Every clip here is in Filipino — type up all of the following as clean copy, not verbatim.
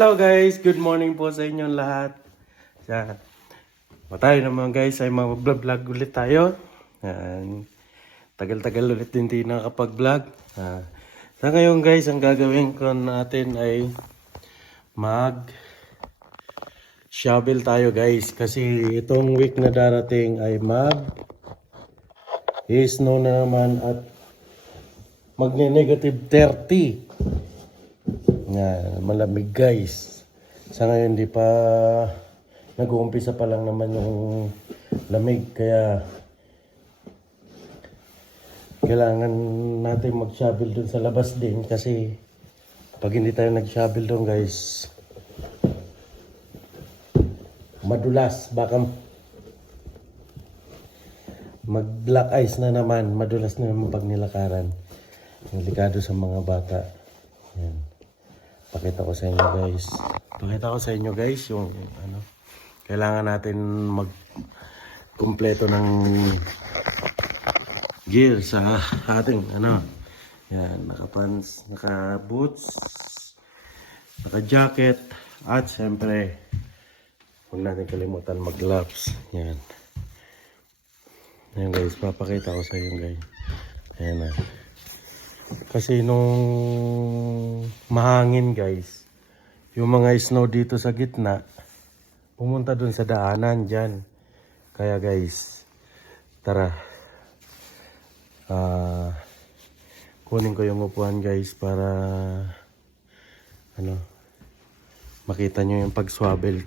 Hello guys, good morning po sa inyong lahat. Yan. Tayo naman guys ay mag-vlog ulit tayo. Yan. Tagal-tagal ulit din tayo nakapag-vlog. Sa ngayon guys, ang gagawin ko natin ay mag-shovel tayo guys. Kasi itong week na darating ay snow na naman at magne-negative 30. Yan, malamig guys. Sa ngayon di pa nag-uumpisa pa lang naman yung lamig, kaya kailangan natin mag-shovel dun sa labas din kasi pag hindi tayo nag-shovel dun guys, madulas, baka mag-black ice na naman, madulas na naman pag nilakaran. Delikado sa mga bata. Yan. Pakita ko sa inyo guys yung kailangan natin mag-kumpleto ng gear sa ating yan, naka-pants, naka-boots, naka-jacket, at siyempre huwag natin kalimutan mag-gloves. Yan. Yan guys, papakita ko sa inyo guys. Ayan na. Kasi nung mahangin guys, yung mga snow dito sa gitna, pumunta dun sa daanan dyan. Kaya guys, tara. Kunin ko yung upuan guys para makita nyo yung pag-shovel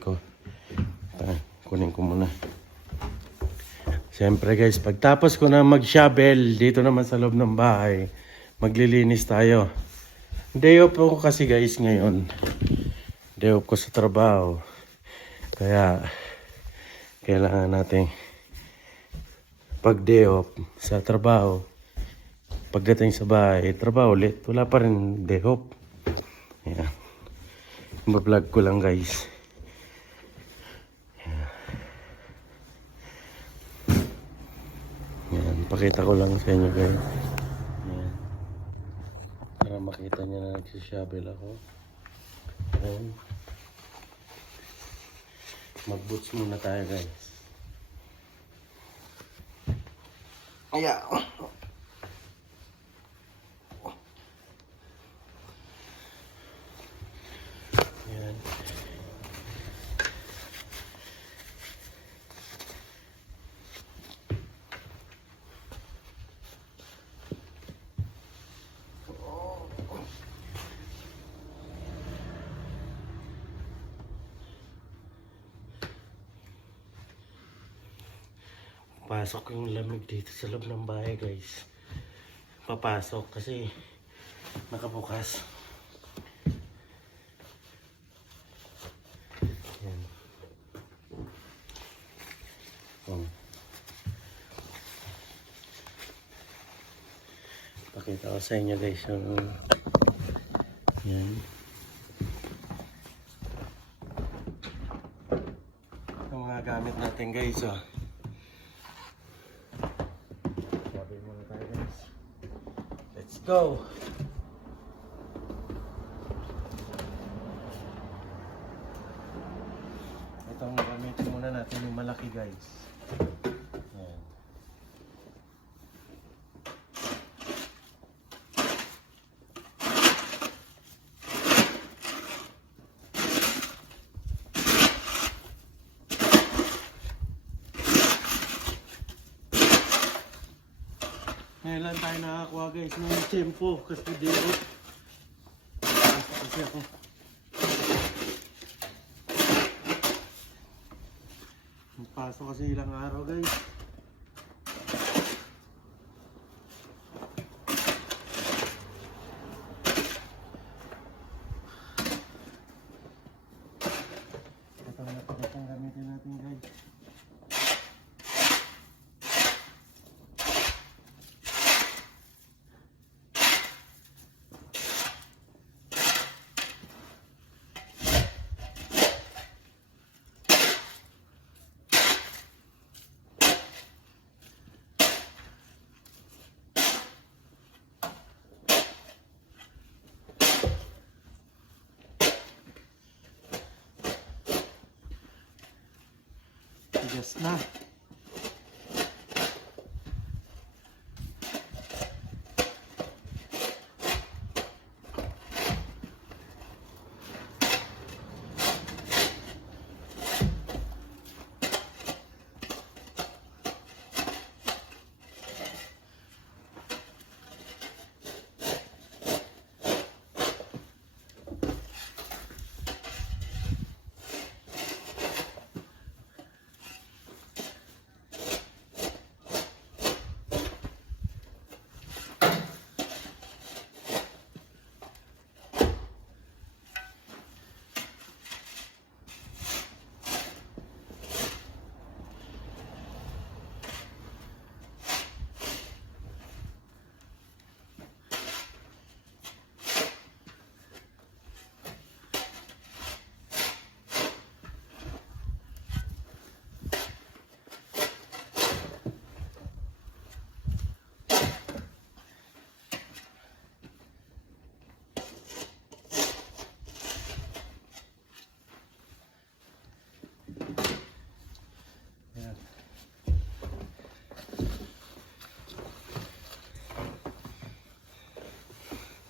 ko. Kunin ko muna. Siyempre guys, pagtapos ko na mag-shovel dito naman sa loob ng bahay, maglilinis tayo. Day off ko kasi guys ngayon. Day off ko sa trabaho. Kaya kailangan natin pag day off sa trabaho, pagdating sa bahay, trabaho ulit. Wala pa rin day off. Ayan. Vlog ko lang guys. Pakita ko lang sa inyo guys. Ayan. Para makita nyo na nagsishovel ako. Ayan. Mag-boots muna tayo guys. Ayan. Ayan. Pasok yung lamig dito sa loob ng bahay guys. Papasok kasi nakabukas. Yan. Pakita ko sa inyo guys yung yan. Yung mga gamit natin guys Let's go! Itong gamitin muna natin yung malaki guys. Ayan. Ngayon lang tayo nakakuha guys ng tempo kasi dito kasi ako pasok kasi ilang araw guys. Itong gamitin natin guys. Tigas na.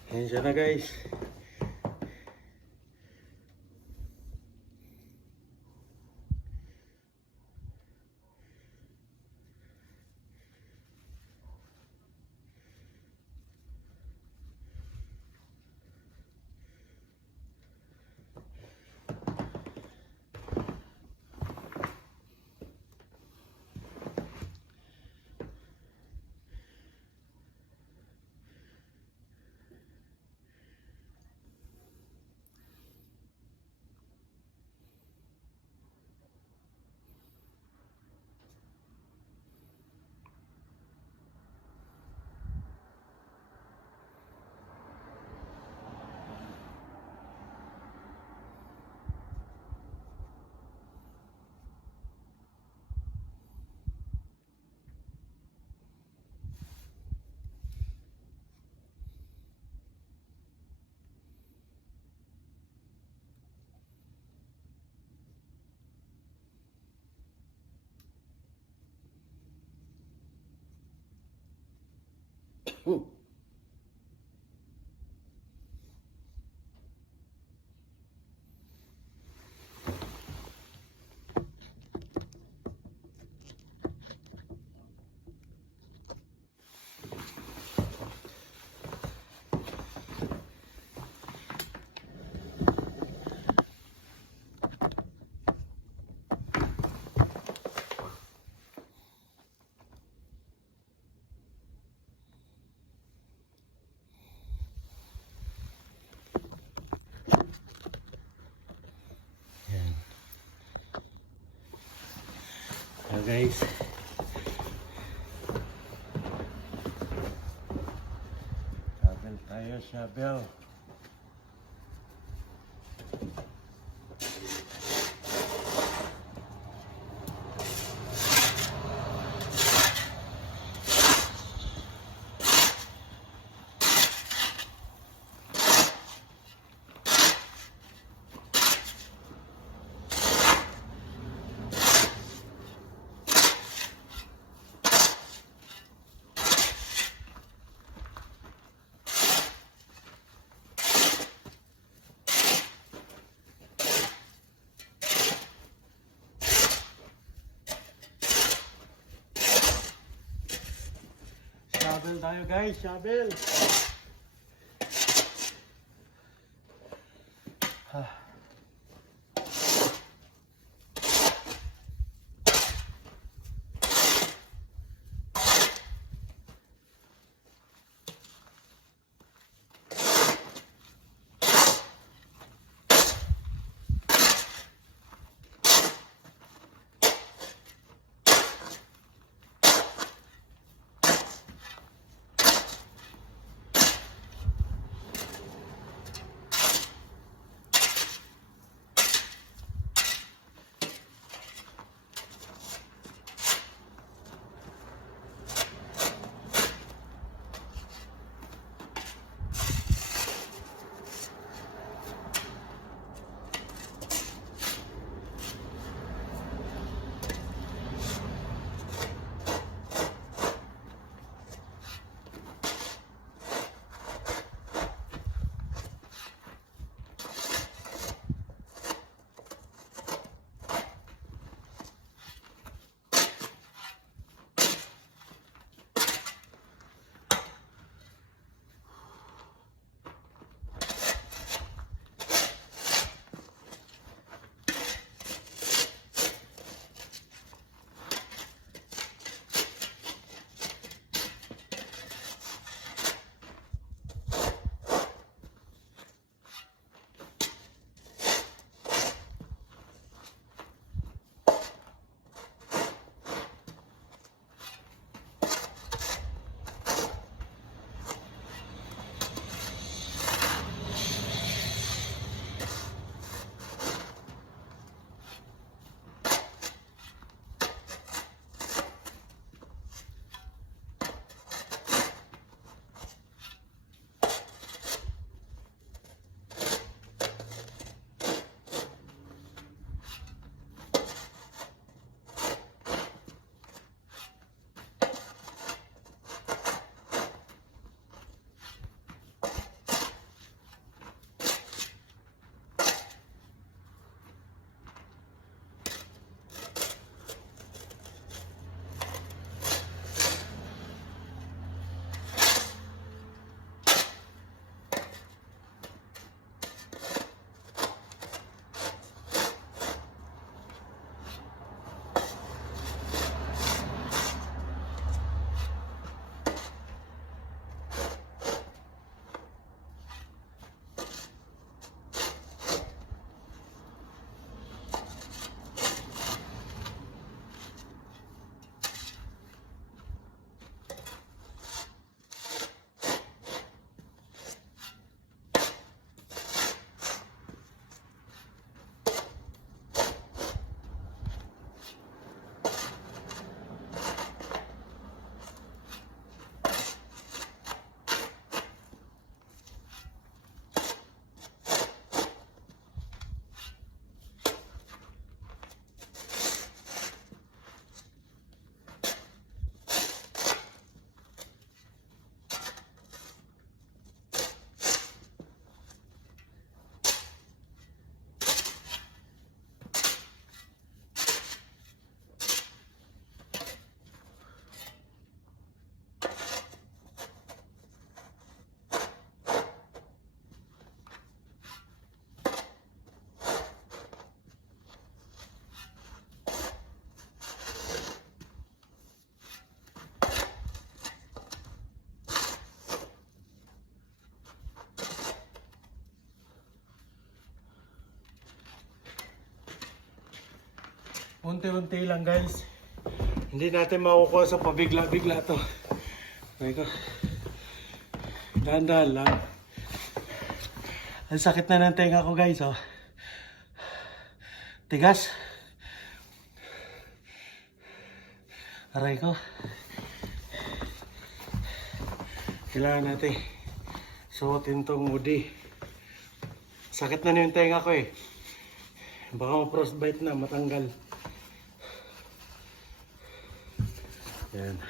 Ayan siya na guys. Guys, shovel tayo, shovel. Shovel tayo guys, shovel. Unti-unti lang guys. Hindi natin makukuha sa pabigla-bigla to. Okay ko. Dahan-dahan lang. Ang sakit na ng tenga ko guys, oh. Tigas. Aray ko. Kailangan natin suotin tong hoodie. Sakit na yung tenga ko eh. Baka ma-frostbite na, matanggal. Yan.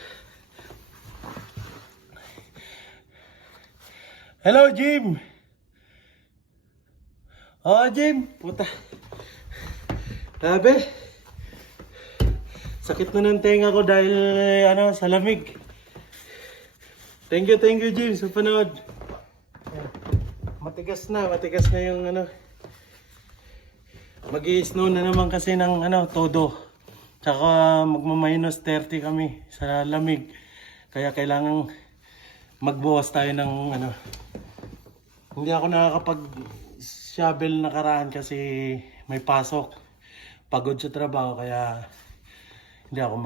Hello, Jim! Oh, Jim! Puta. Sabi, sakit na ng tenga ko dahil sa lamig. Thank you, Jim, sa panood. Matigas na yung Mag-i-snow na naman kasi ng todo. Tsaka magma-minus 30 kami sa lamig. Kaya kailangan magbawas tayo ng Hindi ako nakakapag-shovel nakaraan kasi may pasok. Pagod sa trabaho kaya hindi ako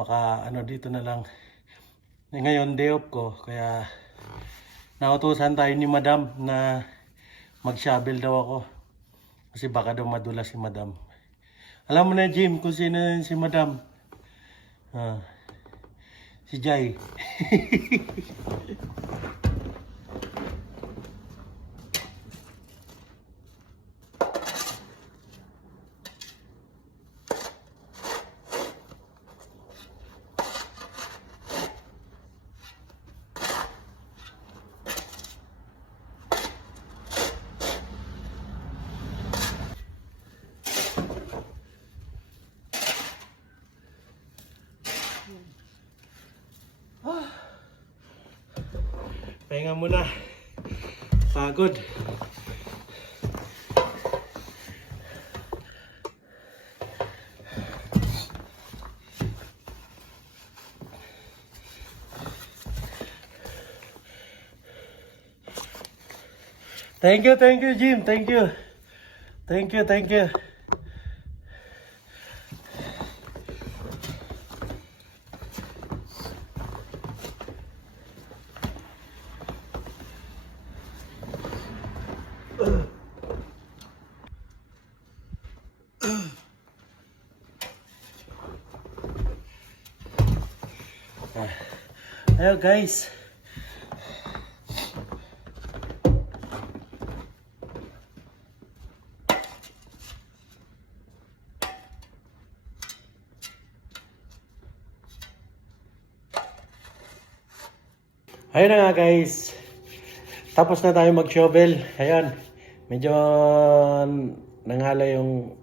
dito na lang. Ngayon day off ko kaya nautusan tayo ni Madam na mag-shovel daw ako. Kasi baka daw madulas si Madam. Alam mo na Jim kung sino si Madam? Si Jai. Pahinga muna. Pagod. Thank you, Jim. Thank you. Ayo guys. Ayun na nga guys. Tapos na tayo mag-shovel. Ayan. Medyo nanghala yung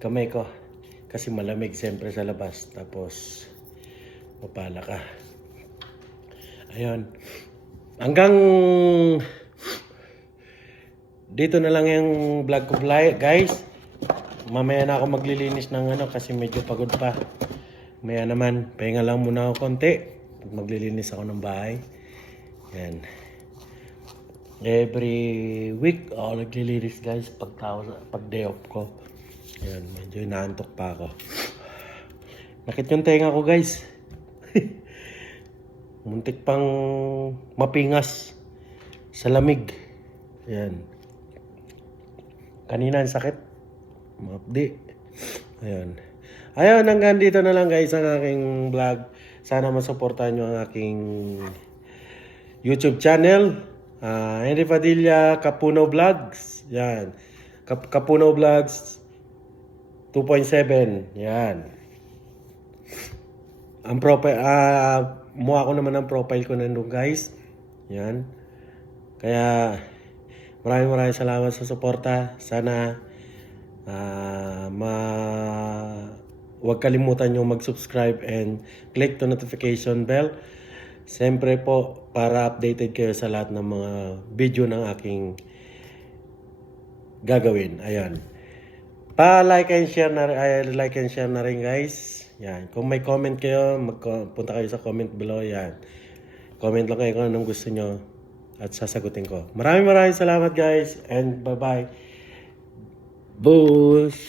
kamay ko. Kasi malamig siyempre sa labas. Tapos mapala ka. Ayun. Hanggang dito na lang yung vlog ko guys. Mamaya na ako maglilinis ng kasi medyo pagod pa. Maya naman, pahinga lang muna ako konti. Maglilinis ako ng bahay. Yan. Every week ako naglilinis guys pag day off ko. Yan, medyo inaantok pa ako. Nakit yung tenga ko guys. Muntik pang mapingas sa lamig. Yan. Kanina ang sakit. Mapdi. Ayan. Ayun, hanggang dito na lang guys ang aking vlog. Sana masuportahan nyo ang aking YouTube channel. Henry Padilla Kapuno Vlogs. Yan. Kapuno Vlogs 2.7. Yan. Ang profile, mukha ko naman ang profile ko nandun guys. Yan. Kaya maraming salamat sa suporta. Sana huwag kalimutan nyo mag-subscribe and click the notification bell. Siyempre po, para updated kayo sa lahat ng mga video ng aking gagawin. Ayan. Pa-like and share na rin guys. Yan. Kung may comment kayo, punta kayo sa comment below. Yan. Comment lang kayo kung anong gusto nyo at sasagutin ko. Maraming salamat guys and bye-bye. Boos!